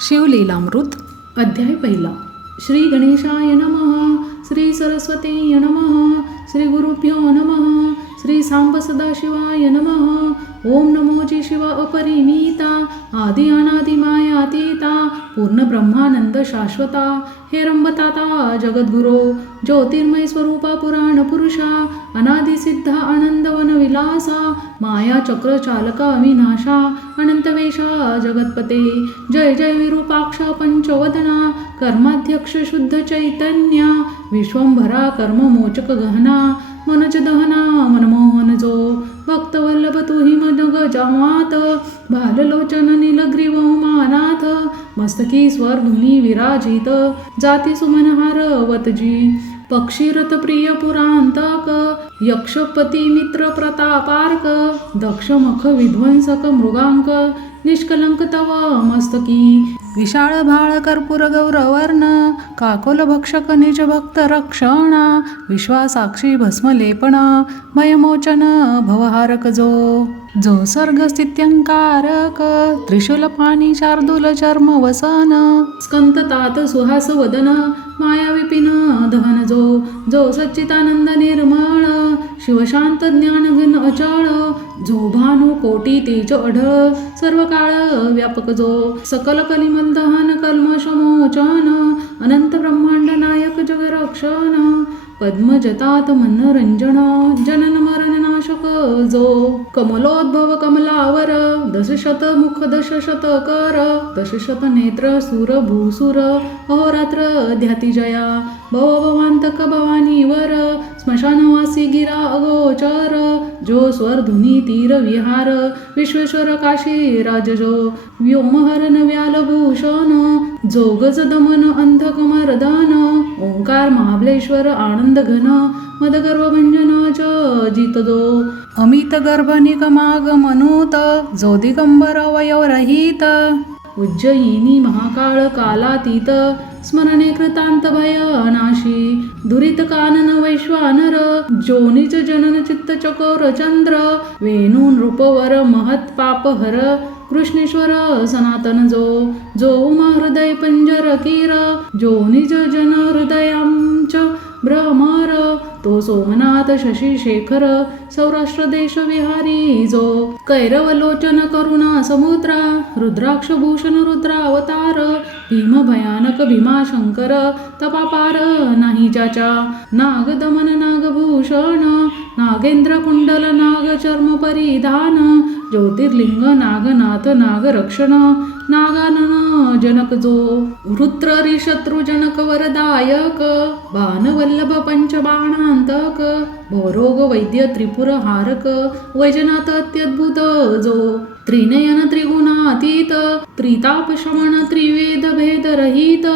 शिवलीलामृत अध्याय पहिला. श्री गणेशाय नमः श्री सरस्वती नमः श्री गुरुभ्यो नमः श्री सांब सदाशिवाय नमः. ओम नमोजी शिव अपरिणीता आदि अनादि मायातीता पूर्ण ब्रह्मानंद शाश्वता. हे रंबताता जगद्गुरो ज्योतिर्मय स्वरूपा पुराण पुरुषा अनादि सिद्ध आनंदवन विलासा माया चक्र चालका अविनाशा अनंतवेशा जगतपते. जय जय विरूपाक्ष पंचवदना कर्माध्यक्ष शुद्ध चैतन्या विश्वंभरा कर्ममोचक गहना मनच दहना मनमोहन जो भक्तवल्लभ तू हि मन गजामात भाललोचन नीलग्रीव मानाथ मस्तकी स्वर धुनी विराजित जाती सुमनहार वतजी पक्षीरथ प्रिय पुरांतक यक्षपती मित्र प्रतापार्क दक्षमख विध्वंसक मृगांक निष्कलंक तव मस्तकी विशाळ भाळ कर्पूर गौरवर्ण काकोल भक्षक निज भक्त रक्षण विश्वासाक्षी भस्मलेपण मयमोचन भयमोचन भवहारक जो। जो सर्ग स्थित्यंकारक त्रिशूल पाणी शार्दूल चर्म वसन स्कंत तात सुहास वदन माया विपिन दहन जो जो सच्चितानंद निर्मळ शिवशांत ज्ञान घन अचळ जो भानु कोटी तेज अढळ सर्व काळ व्यापक जो सकल कलिमल दहन कल्मशमोचन अनंत ब्रह्मांड नायक जगरक्षण पद्मजतात मनोरंजन जनन मरण शुक जो कमलोद्भव कमलावर दशशत मुख दशशत कर दशशत नेत्र सुर भूसुर अहोरात्र ध्याती जया भवभवांतक भवानीवर स्मशानवासी गिरा अगोचर जो स्वर धुनी तीर विहार विश्वेश्वर काशी राजजो व्योमहरण व्यालभूषण जोगज दमन अंधकमर्दन ओंकार महाबलेश्वर आनंद घन मदगर्भभंजन च जितदो। अमित गर्भ जो दिगंबर वयोरहित उज्जयिनी महाकाळ कालातीत स्मरणे कृतांत भय अनाशी दुरित कानन वैश्वानर जोनिच जनन चित्त चकोर चंद्र। वेणू नृपवर महत पाप हर कृष्णेश्वर सनातन जो। जो उमा हृदय पंजर कीर जो निज जन हृदयांच भ्रमर तो सोमनाथ शशी शेखर सौराष्ट्र देश विहारी जो कैरवलोचन करुणा समुद्रा रुद्राक्ष भूषण रुद्रावतार भीम भयानक भीमाशंकर तपापार नाही ज्याच्या नाग दमन नागभूषण नागेंद्र कुंडल नाग चर्म परिधान ज्योतिर्लिंग नागनाथ नागरक्षण नागानन जनक जो वृत्र जनक वरदायक बाणवल्लभ पंचबाणांतक भोरोग वैद्य त्रिपुर हारक वैजनाथ अत्यद्भुत जो त्रिनयन त्रिगुणातीत त्रिताप शमन त्रिवेद भेद रहित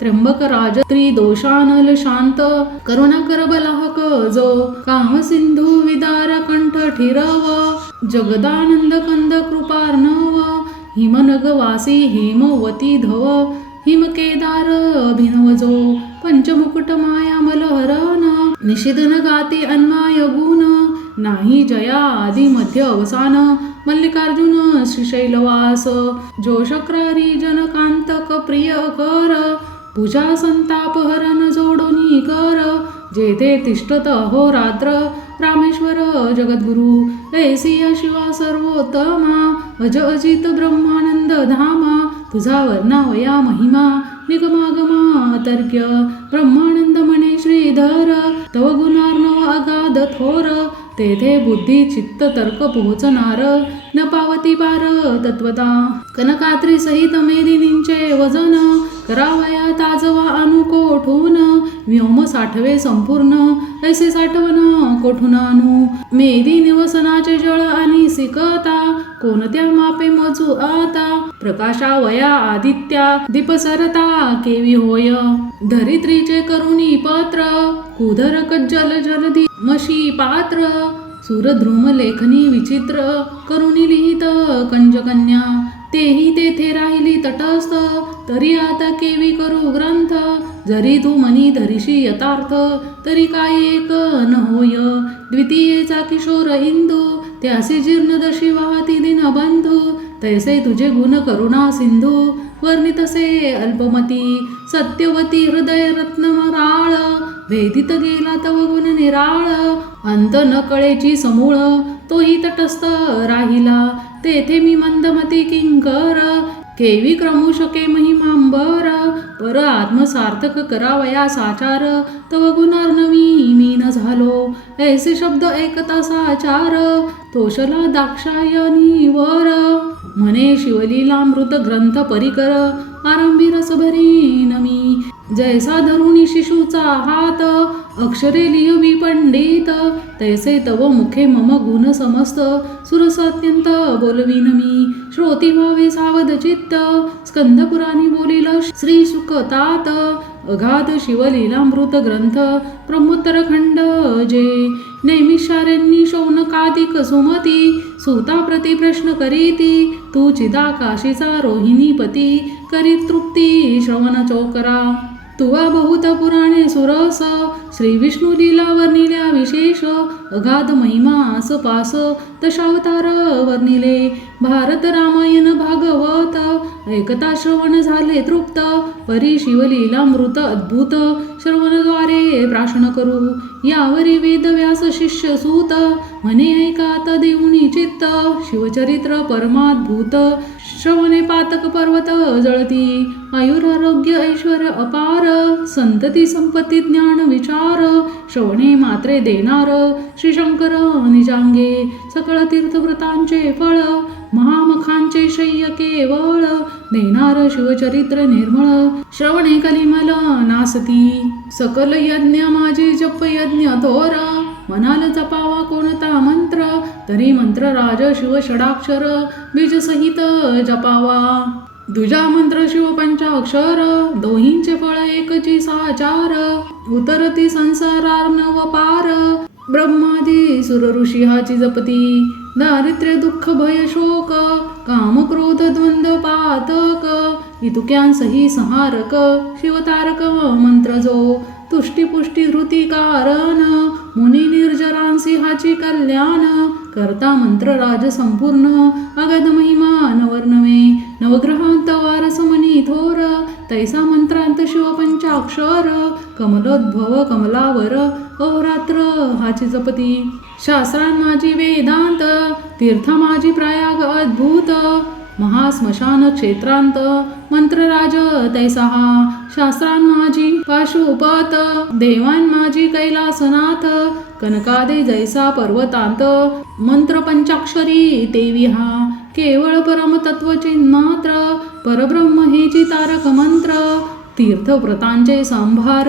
त्र्यंबक राज त्रिदोषानल शांत करुणाकर बलाहक जो काम सिंधू विदार कंठ ठिरव जगदानंद कंद कृपार्णव हिमनगवासी हेमवती धव हिमकेदार अभिनवजो पंचमुकुट माया मलहरण निषिधन गाती अन्माय गुण नाही जया आदी मध्य अवसान। मल्लिकार्जुन श्रीशैलवास जोशक्रारी जनकांतक प्रिय कर पूजा संताप हरण जोडोनी कर जेथे तिष्ठत अहोरात्र रामेश्वर जगद्गुरु ऐसिया शिवा सर्वोत्तमा अज अजित ब्रह्मानंद धामा तुझा वर्णावया महिमा निगमागमा तर्क्य ब्रह्मानंद म्हणे श्रीधर तव गुणार्णव अगाध थोर तेथे बुद्धी चित्त तर्क पोहोचणार न पावती पार तत्वता कनकात्री सहित मेदिनींचे वजन करावया ताजवा अनुकोठून. व्योम साठवे संपूर्ण ऐसे साठवण कोठून आणू? मेदी निवसनाचे जळ आणि सिकता कोणत्या मापे मजू आता? प्रकाशावया आदित्या दीपसरता केवी होय? धरित्रीचे करुणी पत्र कुधर कज्जल जलधी मशी पात्र? सुरध्रुम लेखनी विचित्र करुणी लिहित कंजकन्या. तेही तेथे राहिली तटस्थ तरी आता केवी करू ग्रंथ? जरी तू मनी धरिशी यथार्थ तरी काय एक न होय? द्वितीयेचा किशोर इंदू ते जीर्ण जीर्णदशी वाहती दिन बंधू तैसे तुझे गुण करुणा सिंधू. वर्णितसे अल्पमती सत्यवती हृदय रत्नमराळ वेदित गेला तव गुण निराळ. अंत न कळेची समूळ तोही तटस्थ राहिला. तेथे मी मंदमती किंकर. केवी क्रमू शके महिमांबर पर आत्मसार्थक करावया साचार तव गुणार्नवी मी न झालो. ऐसे शब्द ऐकता साचार तोषला दाक्षायनी वर म्हणे शिवलीलामृत ग्रंथ परिकर आरंभी रसभरी नमी. जैसा धरुणी शिशूचा हात अक्षरे लिहवी पंडित. तैसे तव मुखे मम गुण समस्त. सुरस अत्यंत बोलवीन मी. श्रोती भावे सावध चित्त. स्कंदपुराणी बोलिल श्री सुखतात. अघात शिवलीलामृत ग्रंथ. ब्रह्मोत्तर खंड जे. नैमिषाऱ्यांनी शौनकादिक सुमती. सुता प्रति प्रश्न करीती. तू चिदाकाशीचा रोहिणी पती करीत तृप्ती श्रवण चौकरा. तुवा बहुत पुराणे सुरस श्री विष्णू लीला वर्णिल्या विशेष अगाध महिमा आसपास दशावतार वर्णिले. भारत रामायण भागवत ऐकता श्रवण झाले तृप्त परी शिवलीला मृत अद्भुत श्रवणद्वारे प्राशन करू. यावरी वेदव्यास शिष्य सूत म्हणे ऐका देऊनी चित्त शिवचरित्र परमाद्भूत श्रवणे पातक पर्वत जळती आयुरारोग्य ऐश्वर अपार संतती संपत्ती ज्ञान विचार श्रवणे मात्रे देणार श्री शंकर निजांगे सकळ तीर्थव्रतांचे फळ महामखांचे शय्य केवळ देणार शिवचरित्र निर्मळ श्रवणे कलिमल नासती सकल यज्ञ माझे जप यज्ञ थोर मनाल जपावा कोणता मंत्र तरी मंत्र राज शिव षडाक्षर बीज सहित जपावा. दुजा मंत्र शिव पंचाक्षर दोहींचे फळ एकची साचार उतरती संसारार्णव पार. ब्रह्मादी सुर ऋषी हाची जपती दारिद्र्य दुःख भय शोक काम क्रोध द्वंद्व पातक इतुक्यांसही संहारक शिवतारक मंत्र जो तुष्टीपुष्टी धृती कारण मुनी निर्जरांसी सिंहाची कल्याण करता मंत्र राज संपूर्ण अगद महिमा नवर्नवे नवग्रहांत वारस मनी थोर तैसा मंत्रांत शिवपंचाक्षर कमलोद्भव कमलावर अहोरात्र हाची जपती। शास्त्रां माझी वेदांत तीर्थ माझी प्रयाग अद्भुत महास्मशान क्षेत्रांत मंत्रराज तैसा शास्त्रां माझी पाशुपत देवान माझी कैलासनाथ कनकादे जैसा पर्वतांत मंत्र पंचाक्षरी देवी हा केवळ परमतत्वचिन्मात्र परब्रह्म हेची तारक मंत्र तीर्थव्रतांचे संभार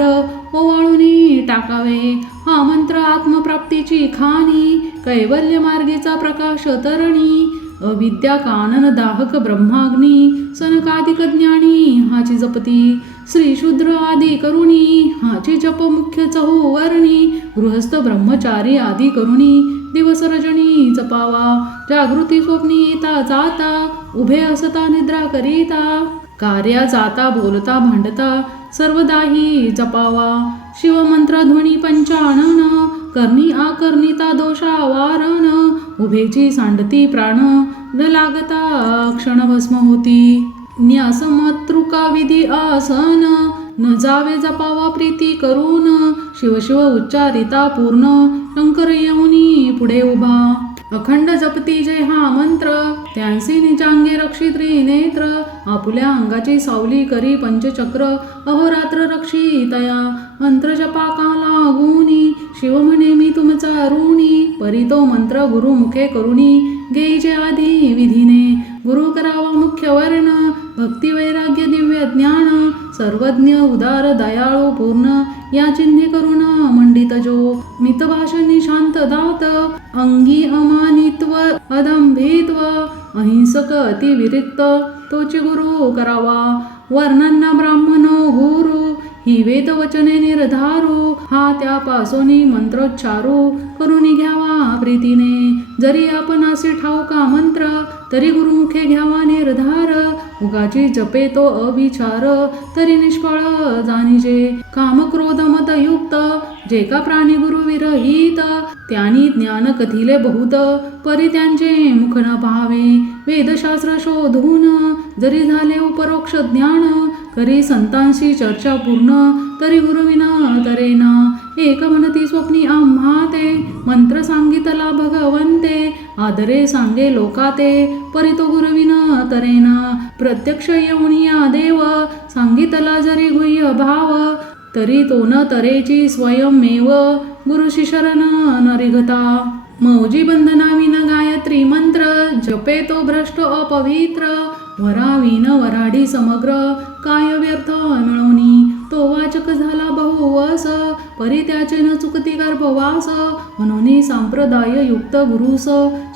ओवाळूनी टाकावे हा मंत्र आत्मप्राप्तीची खाणी कैवल्य मार्गीचा प्रकाश तरणी अविद्या कानन दाहक ब्रह्माग्नी सनकादिक ज्ञानी हाची जपती. श्री शूद्र आदी करुणी हाची जप मुख्य चहुवर्णी गृहस्थ ब्रह्मचारी आदी करुणी दिवस रजनी जपावा. जागृती स्वप्नी येता जाता उभे असता निद्रा करीता. कार्या जाता बोलता भांडता सर्वदाही जपावा. शिवमंत्र ध्वनी पंचानन करणी आकर्णिता दोषा वारण उभेची सांडती प्राण न लागता क्षणभस्म होती. न्यास मातृका विधी आसन न जावे जपावा प्रीती करून शिवशिव उच्चारिता पूर्ण शंकर येऊनी पुढे उभा. अखंड जपती जय हा मंत्र त्यांसी निजांगे रक्षी त्रिनेत्र आपुल्या अंगाची सावली करी पंचचक्र अहोरात्र रक्षी तया मंत्र जपाका लागूनी शिव म्हणे मी तुमचा अरुणी परी तो मंत्र गुरुमुखे करुणी. गेईचे आधी विधीने गुरु करावा मुख्य वर्ण. भक्ती वैराग्य दिव्य ज्ञान. सर्वज्ञ उदार दयाळू पूर्ण. या चिन्हे करुण मंडित जो. मितभाषणी शांत दात. अंगी अमानित्व अदंभित्व. अहिंसक अतिविरिक्त. तोची गुरु करावा. वर्णांना ब्राह्मणो गुरु ही वेदवचने निर्धारू हा त्यापासून मंत्रोच्चारू करून घ्यावा प्रीतीने. जरी आपण असे ठाऊका मंत्र तरी गुरुमुखे घ्यावा निर्धार उगाची जपे तो अविचार तरी निष्फळ जाणीजे. काम क्रोध मत युक्त जे का प्राणी गुरु विरहित त्यांनी ज्ञान कथिले बहुत परी त्यांचे मुख न पाहावे. वेदशास्त्र शोधून जरी झाले उपरोक्ष ज्ञान करी संतांशी चर्चा पूर्ण तरी गुरुविना तरेना. एक म्हणती स्वप्नी आम्हा ते मंत्र सांगितला भगवंते आदरे सांगे लोकाते परी तो गुरुविना तरेना. प्रत्यक्ष येऊनिया देव सांगितला जरी गुह्य भाव तरी तो न तरेची स्वयंमेव. गुरुशी शरण नरिगता मौजी बंधनाविन गायत्री मंत्र जपे तो भ्रष्ट अपवित्र. वराविन वराडी समग्र काय व्यर्थ मिळवणी तो वाचक झाला बहुवस परी त्याचे न चुकती गर्भवास म्हणून सांप्रदाय युक्त गुरुस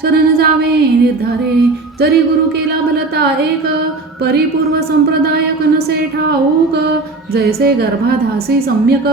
शरण जावे निर्धारे. जरी गुरु केला भलता एक परिपूर्व संप्रदायक नसे ठाऊक. जैसे गर्भाधासी सम्यक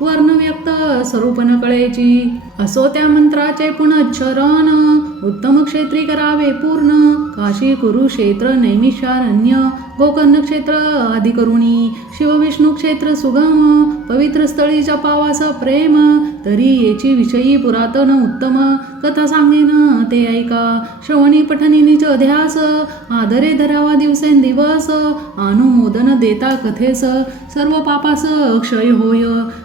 वर्ण व्यक्त स्वरूप न कळेची. असो त्या मंत्राचे पुनच्छरण उत्तम क्षेत्री करावे पूर्ण. काशी कुरुक्षेत्र नैमिषारण्य. गोकर्ण क्षेत्र आदिकरुणी. शिवविष्णू क्षेत्र सुगम. पवित्र स्थळी जपावास प्रेम. तरी येची विषयी पुरातन उत्तम कथा सांगेन ते ऐका. श्रवणी पठणी निज ध्यास आदरे धरावा दिवसेंदिवस अनुमोदन देता कथेस. सर्व पापास क्षय होय.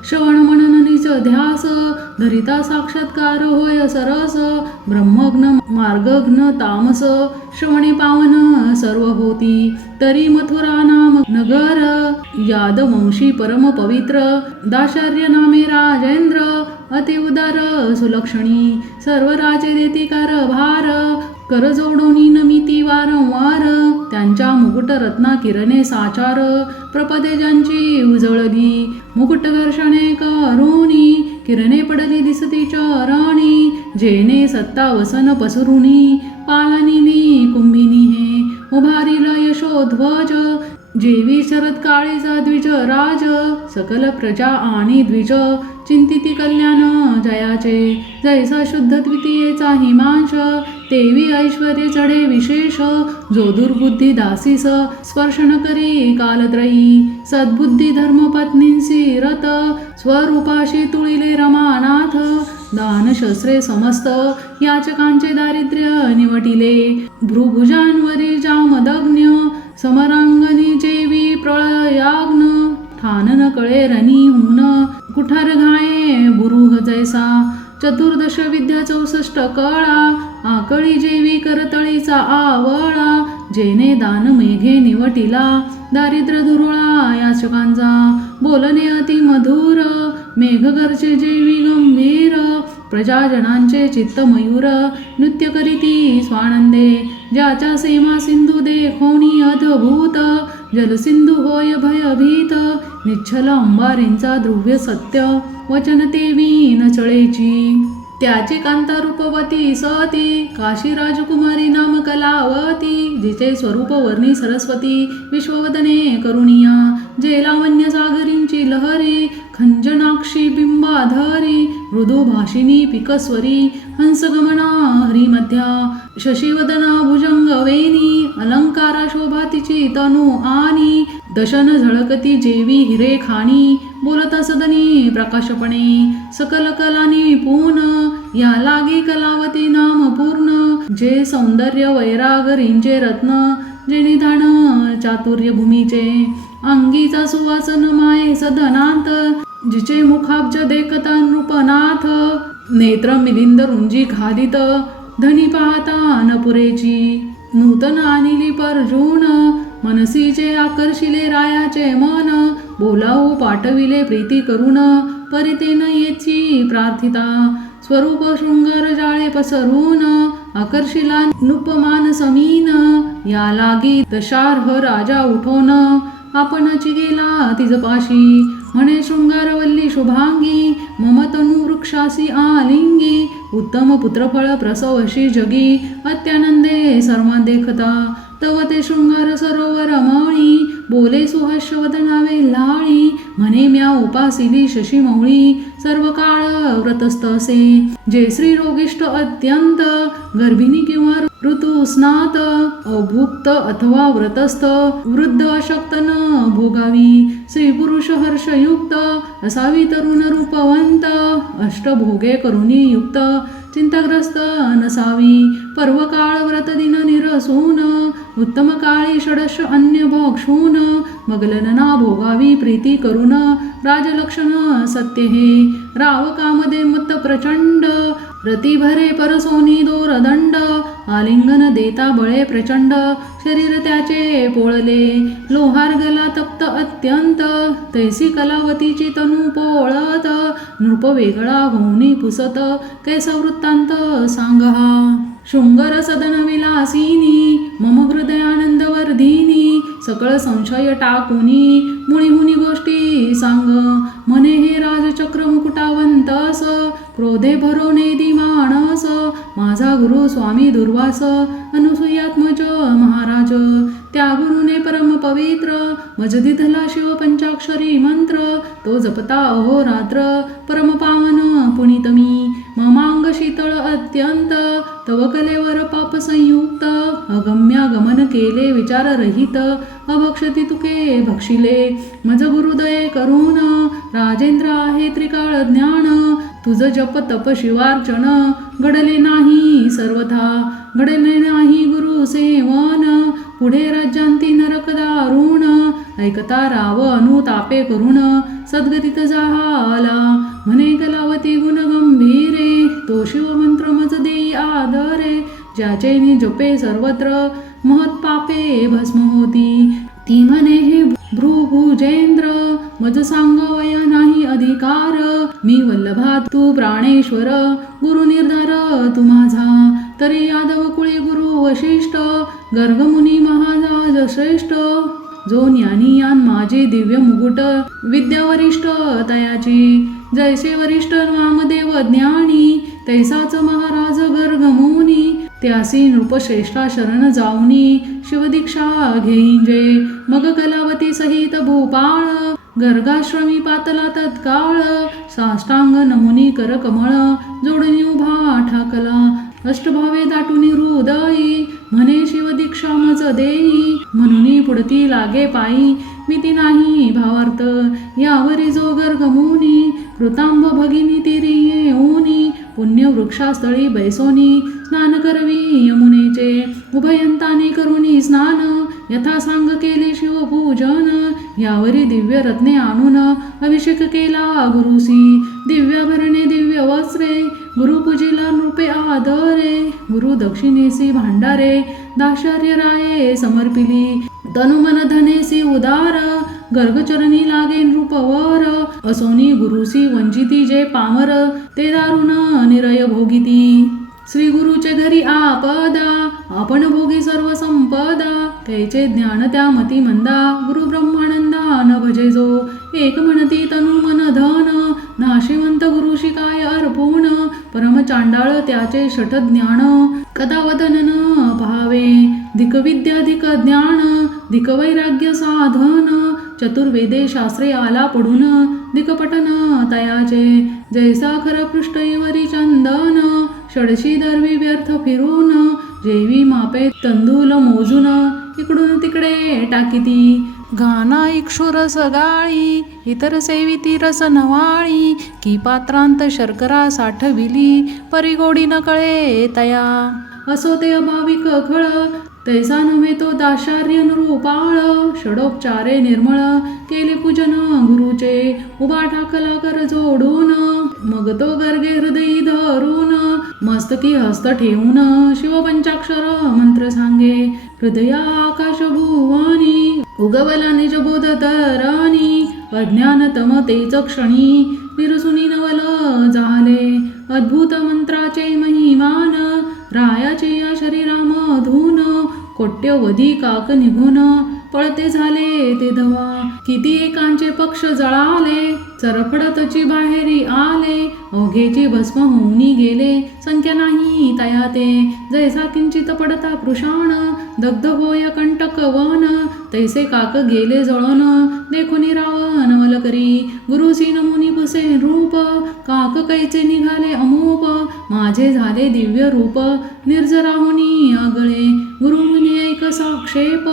श्रवण मनन निज ध्यास धरिता साक्षात्कार होय सरस ब्रह्मघ्न मार्गघ्न तामस श्रवणे पावन सर्व होती तरी मथुरा नाम नगर यादवंशी परम पवित्र दाशार्य नामे राजेंद्र अति उदार सुलक्षणी सर्व राजे देती कारभार कर जोडोनी नमिती वारंवार त्यांच्या मुकुट रत्ना किरणे साचार प्रपदे ज्यांची उजळली मुकुट घर्षणे करुणी किरणे पडली दिसती चरणी जेने सत्ता वसन पसरुनी पालनिनी कुंभिनी हे उभारिला यशोध्वज. जेवी शरद काळीचा द्विज राज सकल प्रजा आणि द्विज. चिंतिती कल्याण जयाचे जैसा शुद्ध द्वितीयेचा हिमांश तेवी ऐश्वर्य चढे विशेष जो दुर्बुद्धी दासीस स्पर्श न करी कालत्रयी सद्बुद्धी धर्मपत्नींसी रत स्वरूपाशी तुळिले रमानाथ दानशस्त्रे समस्त याचकांचे दारिद्र्य निवटिले भ्रुभुजांवरी जामदग्न्य समरांगणी जेवी प्रळयाग्न ठानन कळे रणी कुठार घाये बुरुह जैसा चतुर्दश विद्या चौसष्ट कळा आकळी जेवी करतळीचा आवळा जेने दान मेघे निवटिला दारिद्र्य धुरळा याचकांचा बोलणे अति मधुर मेघगरचे जेवी गंभीर प्रजाजनांचे चित्त मयूर नृत्य करीती स्वानंदे ज्याच्या सीमा सिंधू देखोनी अद्भूत जलसिंधू होय भयभीत निच्छल अंबारींचा ध्रुव्य सत्य वचन तेवी न चळेची. त्याची कांता रूपवती सती काशी राजकुमारी नाम कलावती जिचे स्वरूप वर्णी सरस्वती विश्ववदने करुणिया जे लावण्य सागरींची लहरी खंजनाक्षी बिंबाधारी मृदुभाषिणी पिकस्वरी हंसगमना हरिमध्या शशिवदना भुजंग वेणी अलंकारा शोभा तिची तनु आणि दशन झळकती जेवी हिरे खाणी बोलता सदनी प्रकाशपणे सकल कलानी पूर्ण या लागी कलावती नाम पूर्ण जे सौंदर्य वैराग रिंजे रत्न जे निधान चातुर्य भूमीचे अंगीचा सुवासन माये सदनांत जिचे मुखाब्ज देखता नृपनाथ नेत्र मिलिंद रुंजी घालित धनी पाहता नपुरेची नूतन आणिली परजून मनसीचे आकर्षिले रायाचे मन. बोलावू पाठविले प्रीती करून परितेन येची प्रार्थिता. स्वरूप शृंगार जाळे पसरून आकर्षिला नुपमान समीन. या लागी दशार्ह राजा उठोन आपणची गेला तिजपाशी. म्हणे शृंगारवल्ली शुभांगी ममतनु वृक्षासी आलिंगी उत्तम पुत्रफळ प्रसवशी जगी अत्यानंदे सर्वां देखता। तव ते शृंगार सरोवर माळी बोले सुहास्यवदनावे लाळी म्हणे म्या उपासिली शशिमौळी सर्व काळ व्रतस्थ असे। जे श्री रोगिष्ट अत्यंत गर्भिणी किंवा ऋतु उष्णात अभुक्त अथवा व्रतस्थ वृद्ध अशक्त न भोगावी स्त्री पुरुष हर्षयुक्त असावी तरुण रूपवंत अष्टभोगे करुणी युक्त चिंताग्रस्त नसावी पर्वकाळ व्रत दिन निरसून उत्तम काळी षडश अन्य भक्षून मगलनना भोगावी प्रीती करुण राजलक्षण सत्य हे राव कामदे मत्त प्रचंड रतिभरे परसोनी परसोनी दोरदंड आलिंगन देता बळे प्रचंड शरीर त्याचे पोळले लोहार गला तप्त अत्यंत तैसी कलावतीची तनू पोळत नृप वेगळा होऊनी पुसत कैसा वृत्तांत सांगा शृंगर मम हृदयानंदवर्धिनी सकळ संशय टाकुनी मुळीहुनी गोष्टी सांग मने हे राजचक्र मुकुटावंतस क्रोधे भरोने माणस माझा गुरु स्वामी दुर्वास अनुसुयात्मज महाराज त्या गुरुने परम पवित्र मजदिधला शिव पंचाक्षरी मंत्र तो जपता अहो रात्र परम पावन पुणितमी ममांग शीतळ अत्यंत तव कलेवर पाप संयुक्त अगम्य गमन केले विचाररहित अभक्षती तुके भक्षिले मज गुरुदये करून राजेंद्र आहे त्रिकाळ ज्ञान तुझ जप तप शिवार्चन घडले नाही सर्वथा घडले नाही गुरु सेवन पुढे राज्यांती नरक दारुण ऐकता राव अनुतापे करुण सद्गतीत झाला म्हणे कलावती गुण गंभीरे तो शिवमंत्र मज देई आदरे ज्याचे नि जपे सर्वत्र महत पापे भस्म होती ती म्हणे हे भ्रुभुजेंद्र मज सांगवय नाही अधिकार. मी वल्लभा तू प्राणेश्वर गुरु निर्धार तू माझा. तरी यादव कुळे गुरु वशिष्ठ गर्गमुनी महाराज श्रेष्ठ. जो ज्ञानी यान माझे दिव्य मुकुट विद्यावरिष्ठ तयाची. जैसे वरिष्ठ वामदेव ज्ञानी तैसाच महाराज गर्गमोनी त्यासी नृपश्रेष्ठा शरण जाऊनी शिवदीक्षा घेईंजे मग कलावती सहित भूपाळ गर्गाश्रमी पातला तत्काळ साष्टांग नमुनी कर कमळ जोडणी उभा ठाकला. अष्टभावे दाटुनी हृदयी म्हणे शिवदीक्षा मज देई म्हणून पुढती लागे पायी मिती नाही भावार्थ. यावरी जो गर्गमुनी ऋतांब भगिनी तिरी येऊनी पुण्य वृक्षास्थळी बैसोनी स्नान करवी यमुनेचे उभयंताने करुणी स्नान यथा सांग केले शिवपूजन यावरी दिव्य रत्ने आणून अभिषेक केला गुरुसी दिव्याभरणे दिव्य वस्त्रे गुरुपूजीला नृपे आदरे गुरु दक्षिणेसी भांडारे दाशार्य राये समर्पिली तनुमन धनेसी उदार गर्गचरणी लागेन रूपवर. असोनी गुरुसी वंचिती जे पामर. ते दारुण निरय भोगिती. श्री गुरुचे घरी आपदा. आपण भोगी सर्व संपदा. त्याचे ज्ञान त्या मती मंदा. गुरु ब्रह्मानंदा न भजे जो. एक म्हणती तनु मन धन. नाशिवंत गुरुशी काय अर्पूण? परम चांडाळ त्याचे शठ ज्ञान कदा वदनन पाहावे धिक विद्या धिक ज्ञान दिकवैराग्य साधन. चतुर्वेदे शास्त्रे आला पडून दिकपटन तयाचे. जैसा खर चंदन षडशी दर्वी व्यर्थ फिरून. जेवी मापे तंदूल मोजून इकडून तिकडे टाकिती गाना इक्षुरस गाळी इतर सेविती रस नवाळी की पात्रांत शर्करा साठविली परिगोडी न कळे तया. असो ते अभाविक खळ तैसा नव्हे तो दाशार्य नृपाळ षडोपचारे निर्मळ केले पूजन गुरुचे उभा ठाकला कर जोडून मग तो गर्गे हृदयी धरून मस्तकी हस्त ठेवून शिवपंचाक्षर मंत्र सांगे हृदया आकाश भुवानी उगवला निजबोध तरानी अज्ञान तम तेच क्षणी निरसुनी नवल झाले अद्भुत मंत्राचे महिमान रायाचे या शरीरामधून कोट्यवधी काक निघून पळते झाले ते धवा किती एकांचे पक्ष जळाले चरफडतची बाहेरी आले अवघेचे भस्म होऊन गेले. संख्या नाही तया ते जैसा किंचित पडता पृषाण दग्ध होय कंटक वन तैसे काक गेले जळण. देखुनी रावण वलकरी गुरुसी नमुनी पुसे रूप काक कैचे निघाले अमोप माझे झाले दिव्य रूप. निर्जराहुनी आगळे गुरु मुनी ऐक साक्षेप.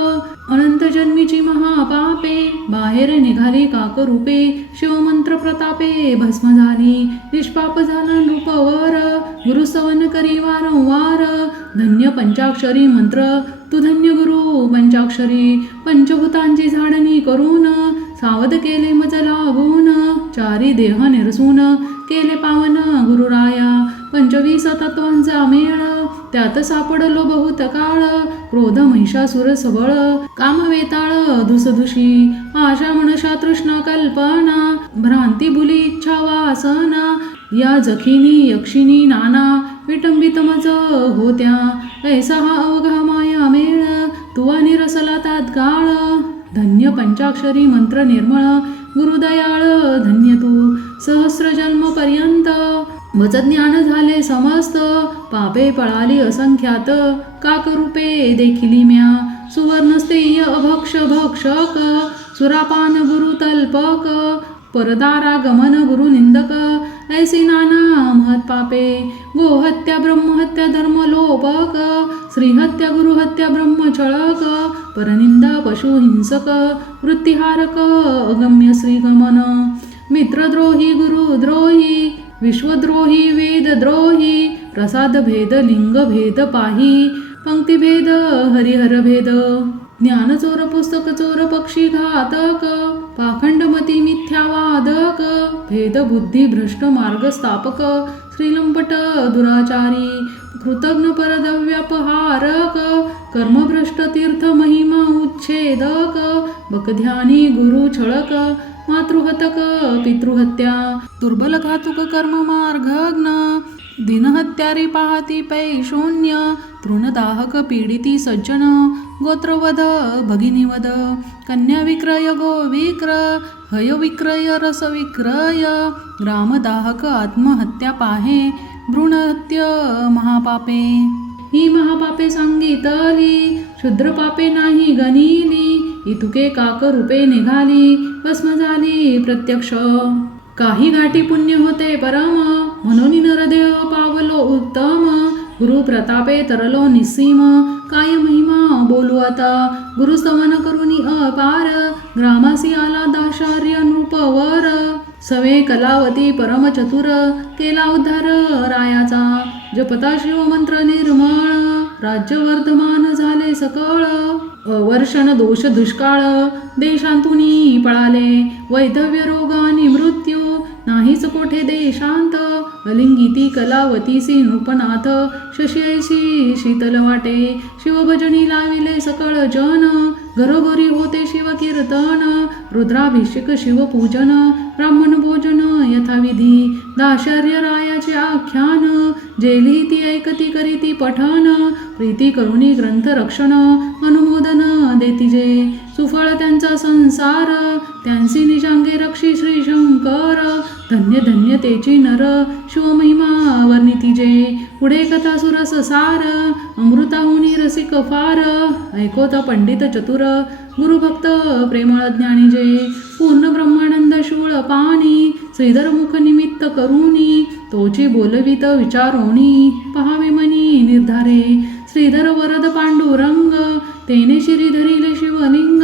अनंत जन्मीची महापापे बाहेर निघाली काक रूपे शिवम प्रतापे भस्म झाली निष्पाप झाला नृपवर गुरुस्तवन करी वारंवार। धन्य पंचाक्षरी मंत्र तू धन्य गुरु पंचाक्षरी। पंचभूतांची झाडणी करून सावध केले मज लागून चारी देह निरसून केले पावन गुरुराया। पंचवीस तत्वांचा मेळ त्यात सापडलो बहुत काळ क्रोध महिषासुर सबळ काम वेताळ धुसधुशी आशा मनशा तृष्णा कल्पना भ्रांती बुली इच्छा वासना या जखिनी यक्षिणी नाना विटंबित मज होत्या ऐसा हा अवघा माया मेळ तुवा निरसला तात्काळ. धन्य पंचाक्षरी मंत्र निर्मळ गुरुदयाळ धन्य तू सहस्र जन्म पर्यंत. वच ज्ञान झाले समस्त पापे पळाली असंख्यात काकरूपे देखिली म्या सुवर्णस्तेय अभक्ष भक्षक सुरापान गुरु तल्पक परदारा गमन गुरु निंदक ऐसी नाना महत्पापे गोहत्या ब्रह्महत्या धर्म लोपक श्रीहत्या गुरुहत्या ब्रह्मछळक परनिंदा पशु हिंसक वृत्तिहारक अगम्य श्रीगमन मित्रद्रोही गुरुद्रोही विश्वद्रोही वेदद्रोही प्रसाद भेद लिंग भेद पाही पंक्तिभेद हरिहर भेद। ज्ञानचोर पुस्तक चोर पक्षी घातक पाखंडमती मिथ्यावादक भेद बुद्धी भ्रष्ट मार्ग स्थापक श्रीलंपट दुराचारी कृतज्ञ परदव्यापहारक कर्मभ्रष्ट तीर्थ महिमा उच्छेदक बकध्यानी गुरु छळक मातृहतक पितृहत्या दुर्बल घातुक कर्म मार्गग्न दिनहत्यारी पाहती पै शून्य तृणदाहक पीडिती सज्जन गोत्रवध भगिनीवध कन्या विक्रय गो विक्र हय विक्रय रस विक्रय ग्रामदाहक आत्महत्या पाहे भ्रूणहत्य महापापे। ही महापापे सांगितली क्षुद्र पापे नाही गणिली इतुके काक रूपे निघाली भस्म झाली प्रत्यक्ष। काही गाठी पुण्य होते परम म्हणून नरदेव पावलो उत्तम गुरु प्रतापे तरलो निसीम काय महिमा? बोलू आता. गुरु स्तवन करुनी अपार ग्रामासी आला दाशार्य नृपवर सवे कलावती परम चतुर केला उद्धार रायाचा. जपता शिवमंत्र निर्मळ राज्य वर्धमान झाले सकळ. वर्षण दोष दुष्काळ. देशांतुनी पळाले. वैधव्य रोग आणि मृत्यू. नाहीच कोठे देशांत. अलिंगिती कलावतीसी नृपनाथ. शशी शीतल वाटे. शिवभजनी लाविले सकळ जन. घरोघरी होते शिवकीर्तन. रुद्राभिषेक शिवपूजन. ब्राह्मण भोजन यथाविधी. दाशर्य रायाचे आख्यान. जेली ती ऐकती करीती पठन. प्रीती करुणी ग्रंथ रक्षण. अनुमोदन देती जे. सुफळ त्यांचा संसार. त्यांसी निजांगे रक्षी श्री शंकर. धन्य धन्य तेची नर. शिवमहिमा वर्णिती जे पुढे कथा सुरस सार अमृताहुनी रसिक फार ऐकोता पंडित चतुर गुरुभक्त प्रेमळ ज्ञानी जे पूर्ण ब्रह्मानंद शूळ पाणी श्रीधरमुख निमित्त करुणी तोची बोलवित विचारोणी. पहावे मनी निर्धारे श्रीधर वरद पांडुरंग तेने शिरी धरिले शिवलिंग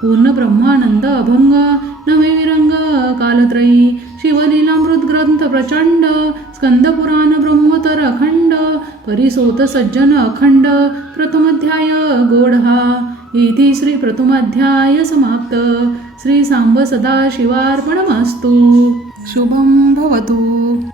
पूर्ण ब्रह्मानंद अभंग नवे विरंग कालत्रयी. शिवलीलामृत ग्रंथ प्रचंड स्कंदपुराण ब्रह्मोतर अखंड परिसोत सज्जन अखंड प्रथमाध्याय गोढा इति श्री प्रथमाध्याय समाप्त. श्री सांब सदा शिवार्पणमस्तु शुभं भवतु.